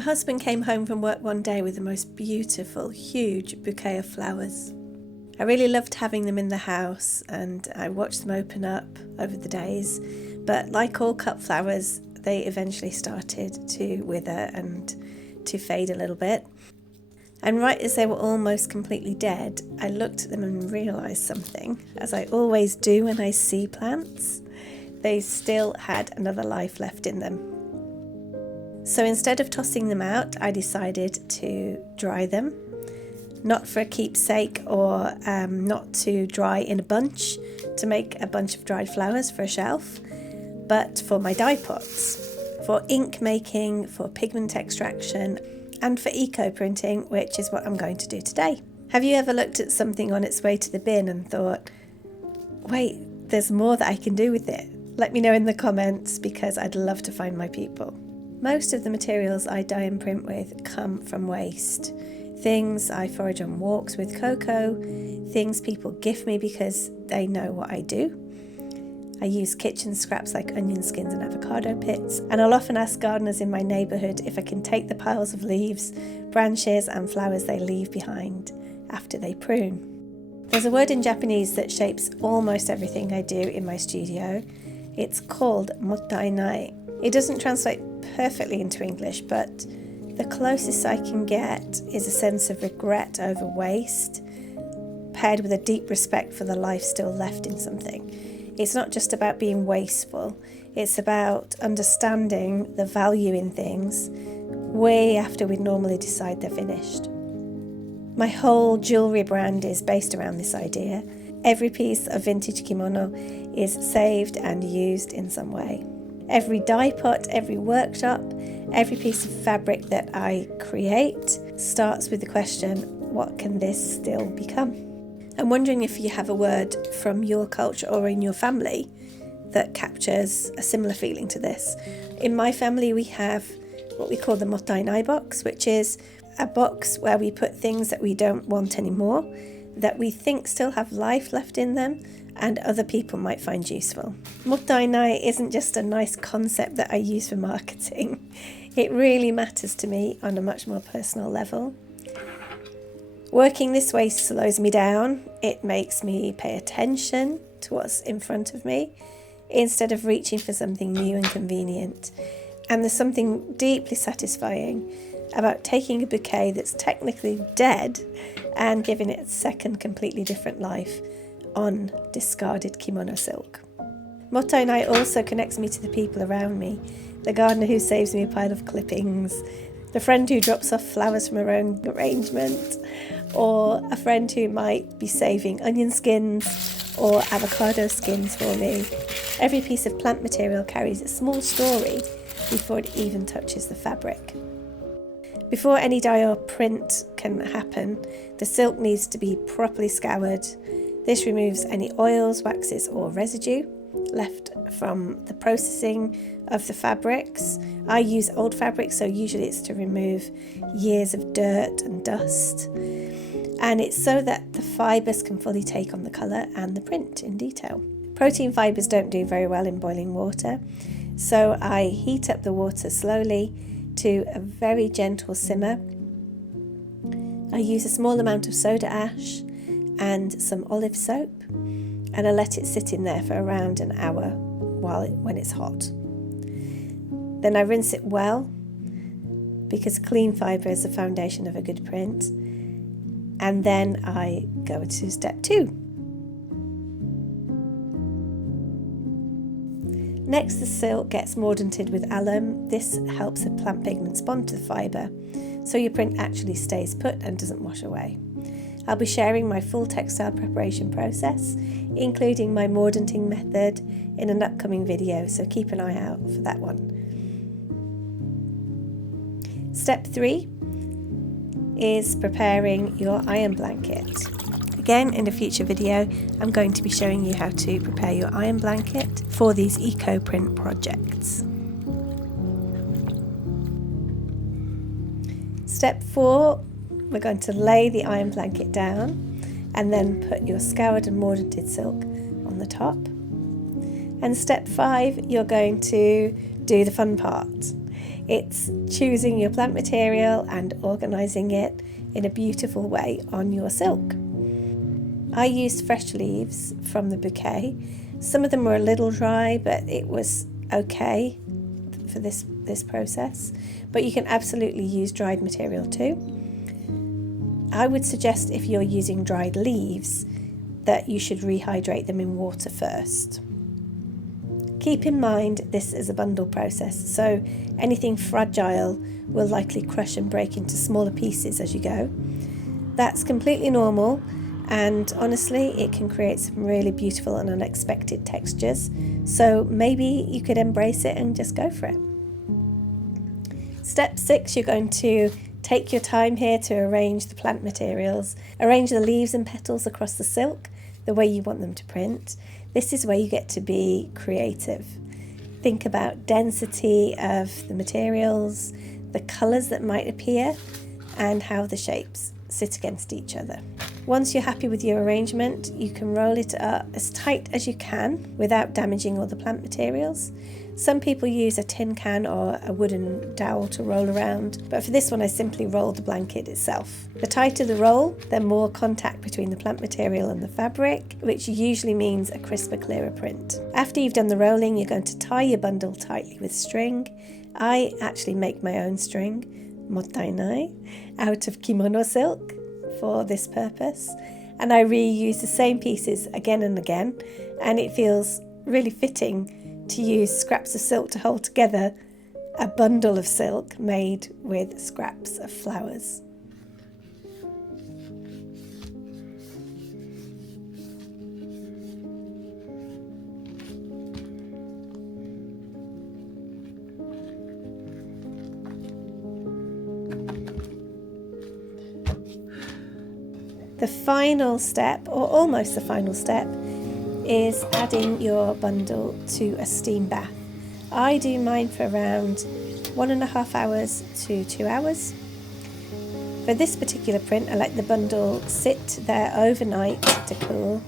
My husband came home from work one day with the most beautiful, huge bouquet of flowers. I really loved having them in the house and I watched them open up over the days, but like all cut flowers, they eventually started to wither and to fade a little bit. And right as they were almost completely dead, I looked at them and realised something, as I always do when I see plants. They still had another life left in them. So instead of tossing them out, I decided to dry them. Not for a keepsake or not to dry in a bunch to make a bunch of dried flowers for a shelf, but for my dye pots, for ink making, for pigment extraction, and for eco-printing, which is what I'm going to do today. Have you ever looked at something on its way to the bin and thought, wait, there's more that I can do with it? Let me know in the comments because I'd love to find my people. Most of the materials I dye and print with come from waste. Things I forage on walks with Coco, things people gift me because they know what I do. I use kitchen scraps like onion skins and avocado pits, and I'll often ask gardeners in my neighbourhood if I can take the piles of leaves, branches and flowers they leave behind after they prune. There's a word in Japanese that shapes almost everything I do in my studio. It's called mottainai. It doesn't translate perfectly into English, but the closest I can get is a sense of regret over waste, paired with a deep respect for the life still left in something. It's not just about being wasteful, it's about understanding the value in things way after we'd normally decide they're finished. My whole jewellery brand is based around this idea. Every piece of vintage kimono is saved and used in some way. Every dye pot, every workshop, every piece of fabric that I create starts with the question, what can this still become? I'm wondering if you have a word from your culture or in your family that captures a similar feeling to this. In my family, we have what we call the mottainai box, which is a box where we put things that we don't want anymore, that we think still have life left in them, and other people might find useful. Mottainai isn't just a nice concept that I use for marketing. It really matters to me on a much more personal level. Working this way slows me down. It makes me pay attention to what's in front of me instead of reaching for something new and convenient. And there's something deeply satisfying about taking a bouquet that's technically dead and giving it a second completely different life on discarded kimono silk. Mottainai also connects me to the people around me, the gardener who saves me a pile of clippings, the friend who drops off flowers from her own arrangement, or a friend who might be saving onion skins or avocado skins for me. Every piece of plant material carries a small story before it even touches the fabric. Before any dye or print can happen, the silk needs to be properly scoured. This removes any oils, waxes or residue left from the processing of the fabrics. I use old fabrics, so usually it's to remove years of dirt and dust. And it's so that the fibres can fully take on the colour and the print in detail. Protein fibres don't do very well in boiling water, so I heat up the water slowly to a very gentle simmer. I use a small amount of soda ash and some olive soap, and I let it sit in there for around an hour when it's hot. Then I rinse it well, because clean fibre is the foundation of a good print. And then I go to step 2. Next, the silk gets mordanted with alum. This helps the plant pigments bond to the fibre, so your print actually stays put and doesn't wash away. I'll be sharing my full textile preparation process, including my mordanting method, in an upcoming video, so keep an eye out for that one. Step 3 is preparing your iron blanket. Again, in a future video, I'm going to be showing you how to prepare your iron blanket for these eco-print projects. Step 4, we're going to lay the iron blanket down and then put your scoured and mordanted silk on the top. And step 5, you're going to do the fun part. It's choosing your plant material and organising it in a beautiful way on your silk. I used fresh leaves from the bouquet. Some of them were a little dry, but it was okay for this process. But you can absolutely use dried material too. I would suggest, if you're using dried leaves, that you should rehydrate them in water first. Keep in mind this is a bundle process, so anything fragile will likely crush and break into smaller pieces as you go. That's completely normal, and honestly it can create some really beautiful and unexpected textures, so maybe you could embrace it and just go for it. Step 6, you're going to take your time here to arrange the plant materials. Arrange the leaves and petals across the silk the way you want them to print. This is where you get to be creative. Think about density of the materials, the colours that might appear, and how the shapes sit against each other. Once you're happy with your arrangement, you can roll it up as tight as you can without damaging all the plant materials. Some people use a tin can or a wooden dowel to roll around, but for this one I simply roll the blanket itself. The tighter the roll, the more contact between the plant material and the fabric, which usually means a crisper, clearer print. After you've done the rolling, you're going to tie your bundle tightly with string. I actually make my own string, mottainai, out of kimono silk for this purpose, and I reuse the same pieces again and again, and it feels really fitting to use scraps of silk to hold together a bundle of silk made with scraps of flowers. The final step, or almost the final step, is adding your bundle to a steam bath. I do mine for around 1.5 hours to 2 hours. For this particular print, I let the bundle sit there overnight to cool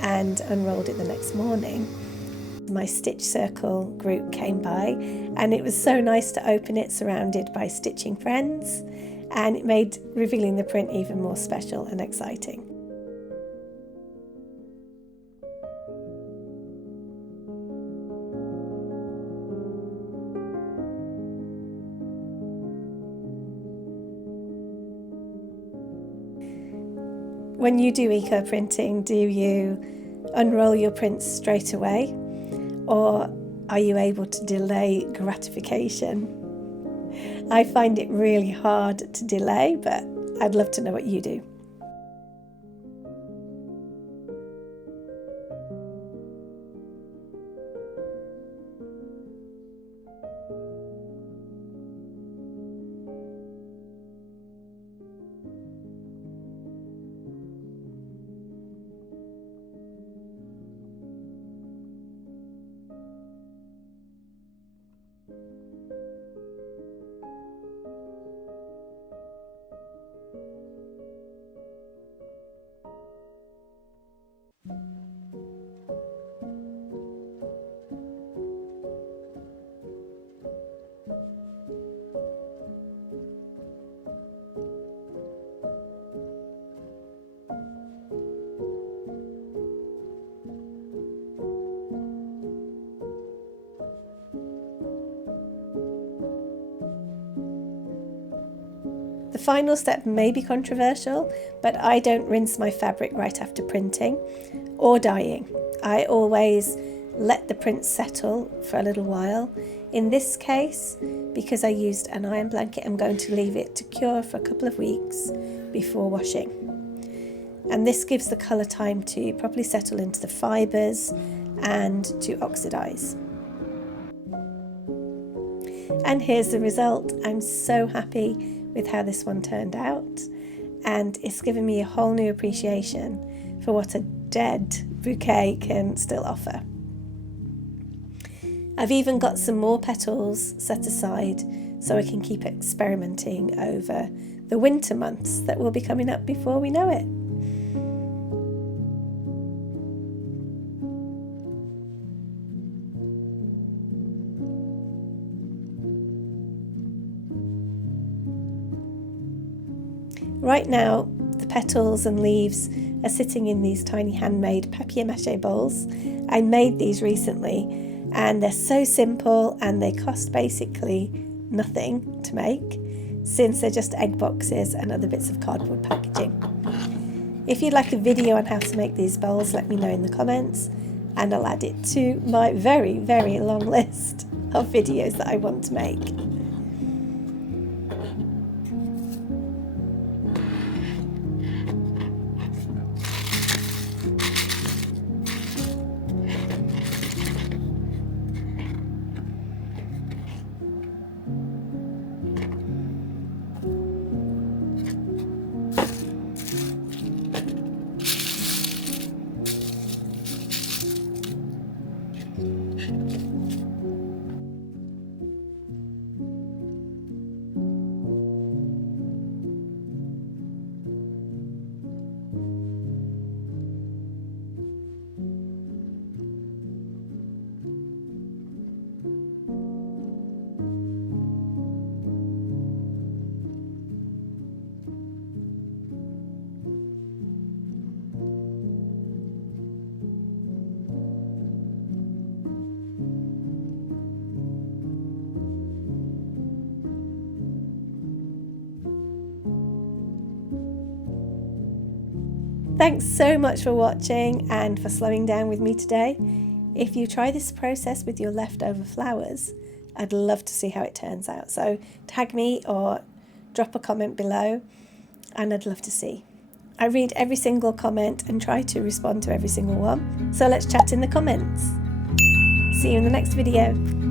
and unrolled it the next morning. My stitch circle group came by, and it was so nice to open it surrounded by stitching friends, and it made revealing the print even more special and exciting. When you do eco printing, do you unroll your prints straight away, or are you able to delay gratification? I find it really hard to delay, but I'd love to know what you do. The final step may be controversial, but I don't rinse my fabric right after printing or dyeing. I always let the print settle for a little while. In this case, because I used an iron blanket, I'm going to leave it to cure for a couple of weeks before washing. And this gives the colour time to properly settle into the fibres and to oxidise. And here's the result. I'm so happy with how this one turned out, and it's given me a whole new appreciation for what a dead bouquet can still offer. I've even got some more petals set aside so I can keep experimenting over the winter months that will be coming up before we know it. Right now the petals and leaves are sitting in these tiny handmade papier-mâché bowls. I made these recently and they're so simple and they cost basically nothing to make, since they're just egg boxes and other bits of cardboard packaging. If you'd like a video on how to make these bowls, let me know in the comments and I'll add it to my very, very long list of videos that I want to make. Thanks so much for watching and for slowing down with me today. If you try this process with your leftover flowers, I'd love to see how it turns out. So tag me or drop a comment below and I'd love to see. I read every single comment and try to respond to every single one. So let's chat in the comments. See you in the next video.